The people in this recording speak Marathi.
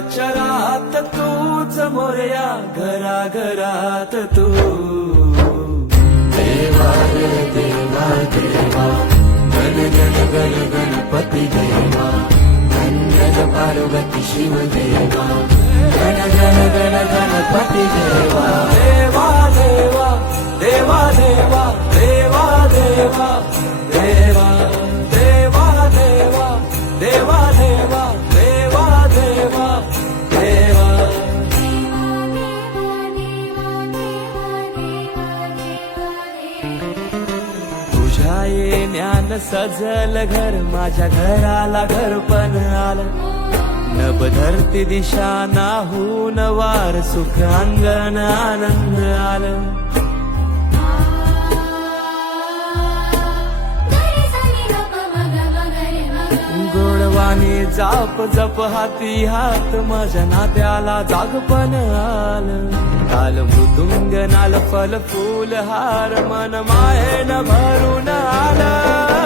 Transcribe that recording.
चराचरात तूच मोरया, घराघरात तू. देवा रे देवा देवा, गण गण गण गणपती देवा, धन्य पार्वती शिव देवा, गण गण गण गणपती देवा. देवा देवा देवा देवा देवा देवा देवा देवा देवा देवा देवा देवा देवा देवा. तुझ्या येण्यानं सजल घर, माझ्या घराला घर पण आलं. नभ धरती दिशा नाहून वार, सुख अंगण आनंद आलं. गोडवाणी जाप जप हाती हात, माझ्या नात्याला जागपण आलं. काल मृदुंग नाल फल फूल हार, मन मायेन भरून आलं.